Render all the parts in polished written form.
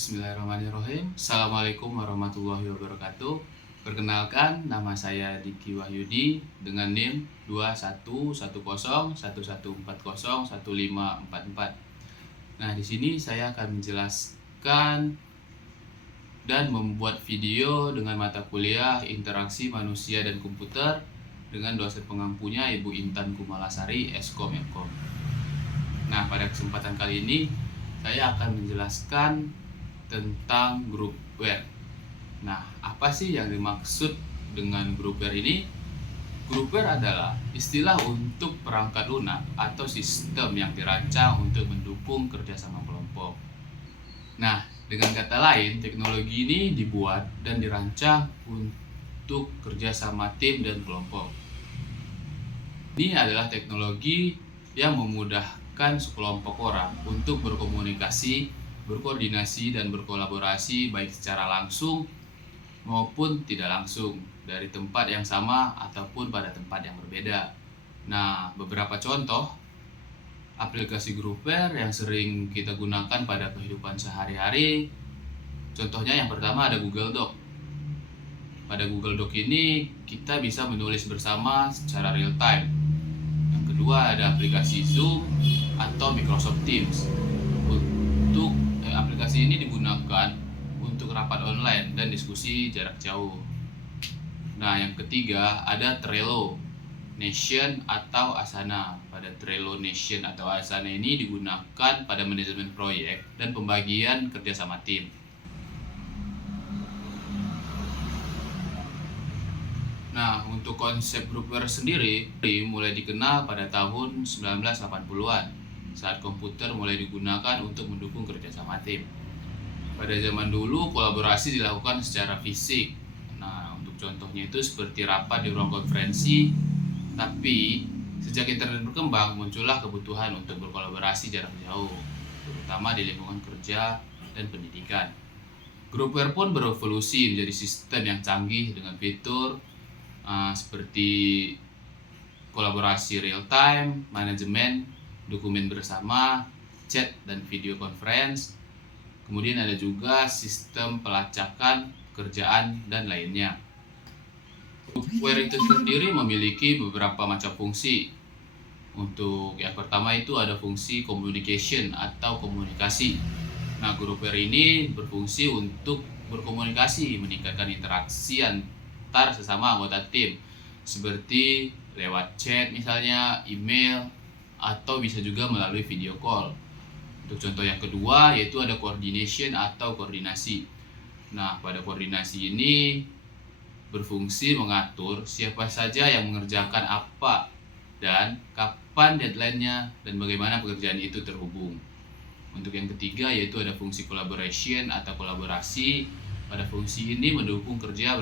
Bismillahirrahmanirrahim. Assalamualaikum warahmatullahi wabarakatuh. Perkenalkan, nama saya Diki Wahyudi dengan NIM 211011401544. Nah, di sini saya akan menjelaskan dan membuat video dengan mata kuliah Interaksi Manusia dan Komputer dengan dosen pengampunya Ibu Intan Kumalasari, Eskom Mkom. Nah, pada kesempatan kali ini saya akan menjelaskan tentang groupware. Nah, apa sih yang dimaksud dengan groupware ini? Groupware adalah istilah untuk perangkat lunak atau sistem yang dirancang untuk mendukung kerjasama kelompok. Nah, dengan kata lain, teknologi ini dibuat dan dirancang untuk kerjasama tim dan kelompok. Ini adalah teknologi yang memudahkan sekelompok orang untuk berkomunikasi, berkoordinasi, dan berkolaborasi baik secara langsung maupun tidak langsung dari tempat yang sama ataupun pada tempat yang berbeda. Nah, beberapa contoh aplikasi groupware yang sering kita gunakan pada kehidupan sehari-hari. Contohnya yang pertama ada Google Doc. Pada Google Doc ini kita bisa menulis bersama secara real time. Yang kedua ada aplikasi Zoom atau Microsoft Teams. Aplikasi ini digunakan untuk rapat online dan diskusi jarak jauh. Nah, yang ketiga ada Trello, Nation atau Asana. Pada Trello, Nation atau Asana ini digunakan pada manajemen proyek dan pembagian kerjasama tim. Nah, untuk konsep groupware sendiri mulai dikenal pada tahun 1980-an saat komputer mulai digunakan untuk mendukung kerjasama tim. Pada zaman dulu kolaborasi dilakukan secara fisik. Nah, untuk contohnya itu seperti rapat di ruang konferensi. Tapi sejak internet berkembang muncullah kebutuhan untuk berkolaborasi jarak jauh, terutama di lingkungan kerja dan pendidikan. Groupware pun berevolusi menjadi sistem yang canggih dengan fitur seperti kolaborasi real time, manajemen dokumen bersama, chat dan video conference. Kemudian ada juga sistem pelacakan pekerjaan dan lainnya. Groupware itu sendiri memiliki beberapa macam fungsi. Untuk yang pertama itu ada fungsi communication atau komunikasi. Nah, groupware ini berfungsi untuk berkomunikasi, meningkatkan interaksi antar sesama anggota tim, seperti lewat chat misalnya, email, atau bisa juga melalui video call. Untuk contoh yang kedua yaitu ada coordination atau koordinasi. Nah, pada koordinasi ini berfungsi mengatur siapa saja yang mengerjakan apa dan kapan deadline-nya dan bagaimana pekerjaan itu terhubung. Untuk yang ketiga yaitu ada fungsi collaboration atau kolaborasi. Pada fungsi ini mendukung kerja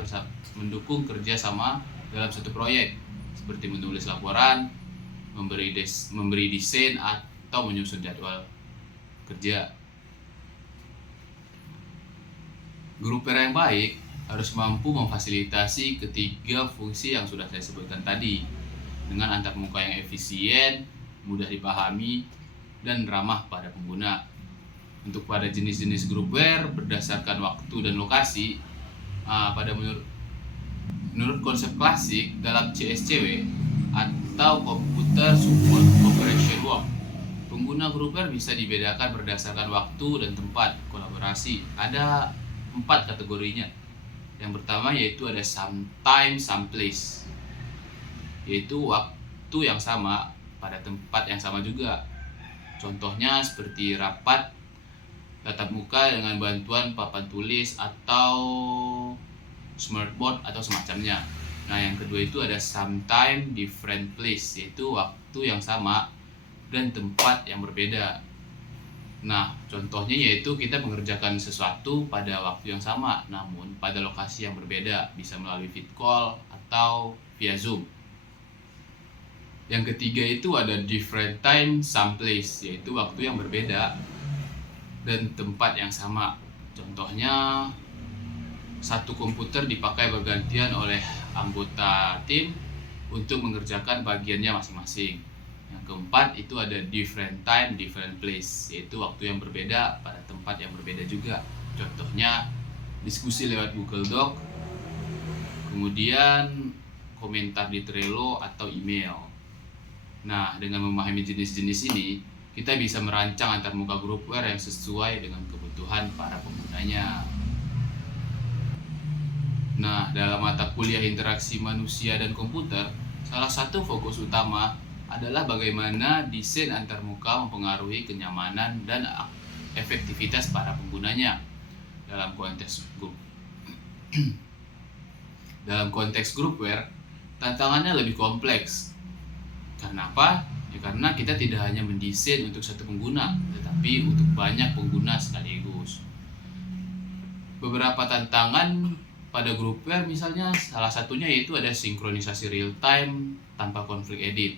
sama dalam satu proyek, seperti menulis laporan, memberi desain atau menyusun jadwal kerja. Groupware yang baik harus mampu memfasilitasi ketiga fungsi yang sudah saya sebutkan tadi dengan antarmuka yang efisien, mudah dipahami, dan ramah pada pengguna. Untuk pada jenis-jenis groupware berdasarkan waktu dan lokasi, menurut konsep klasik dalam CSCW atau Computer Support Operation Work, pengguna groupware bisa dibedakan berdasarkan waktu dan tempat kolaborasi. Ada 4 kategorinya. Yang pertama yaitu ada sometime, someplace, yaitu waktu yang sama pada tempat yang sama juga. Contohnya seperti rapat tatap muka dengan bantuan papan tulis atau smartboard atau semacamnya. Nah, yang kedua itu ada sometime different place, yaitu waktu yang sama dan tempat yang berbeda. Nah, contohnya yaitu kita mengerjakan sesuatu pada waktu yang sama namun pada lokasi yang berbeda, bisa melalui vid call atau via Zoom. Yang ketiga itu ada different time, some place, yaitu waktu yang berbeda dan tempat yang sama. Contohnya satu komputer dipakai bergantian oleh anggota tim untuk mengerjakan bagiannya masing-masing. Yang keempat itu ada different time, different place, yaitu waktu yang berbeda pada tempat yang berbeda juga. Contohnya diskusi lewat Google Doc, kemudian komentar di Trello atau email. Nah, dengan memahami jenis-jenis ini, kita bisa merancang antarmuka groupware yang sesuai dengan kebutuhan para penggunanya. Nah, dalam mata kuliah interaksi manusia dan komputer, salah satu fokus utama adalah bagaimana desain antarmuka mempengaruhi kenyamanan dan efektivitas para penggunanya. Dalam konteks groupware, tantangannya lebih kompleks. Karena apa? Ya karena kita tidak hanya mendesain untuk satu pengguna, tetapi untuk banyak pengguna sekaligus. Beberapa tantangan pada groupware misalnya salah satunya yaitu ada sinkronisasi real time tanpa konflik edit.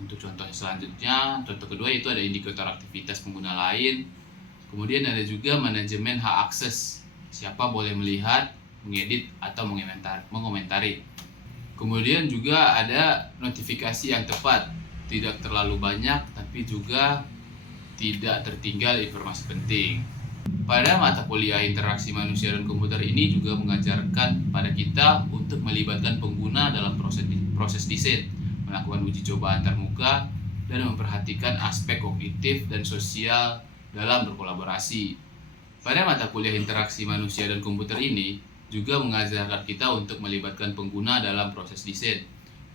Untuk contoh selanjutnya, contoh kedua itu ada indikator aktivitas pengguna lain. Kemudian ada juga manajemen hak akses, siapa boleh melihat, mengedit, atau mengomentari. Kemudian juga ada notifikasi yang tepat, tidak terlalu banyak tapi juga tidak tertinggal informasi penting. Pada mata kuliah interaksi manusia dan komputer ini juga mengajarkan pada kita untuk melibatkan pengguna dalam proses desain, melakukan uji coba antarmuka, dan memperhatikan aspek kognitif dan sosial dalam berkolaborasi. Pada mata kuliah interaksi manusia dan komputer ini juga mengajarkan kita untuk melibatkan pengguna dalam proses desain,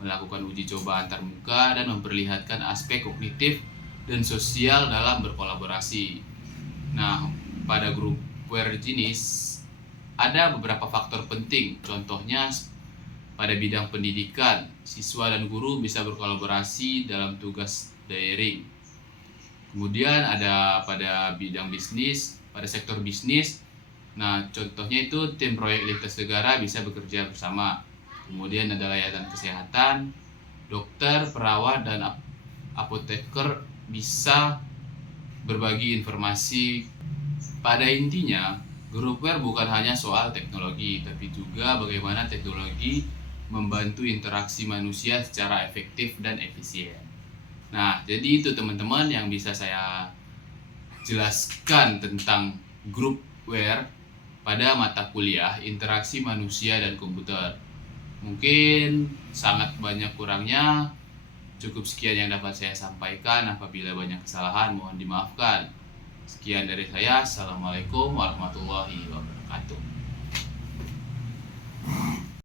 melakukan uji coba antarmuka, dan memperlihatkan aspek kognitif dan sosial dalam berkolaborasi. Nah, pada groupware jenis ada beberapa faktor penting. Contohnya pada bidang pendidikan, siswa dan guru bisa berkolaborasi dalam tugas daring. Kemudian ada pada bidang bisnis, pada sektor bisnis. Nah, contohnya itu tim proyek lintas negara bisa bekerja bersama. Kemudian ada layanan kesehatan, dokter, perawat, dan apoteker bisa berbagi informasi. Pada intinya, groupware bukan hanya soal teknologi, tapi juga bagaimana teknologi membantu interaksi manusia secara efektif dan efisien. Nah, jadi itu teman-teman yang bisa saya jelaskan tentang groupware pada mata kuliah interaksi manusia dan komputer. Mungkin sangat banyak kurangnya. Cukup sekian yang dapat saya sampaikan. Apabila banyak kesalahan, mohon dimaafkan. Sekian dari saya. Assalamualaikum warahmatullahi wabarakatuh.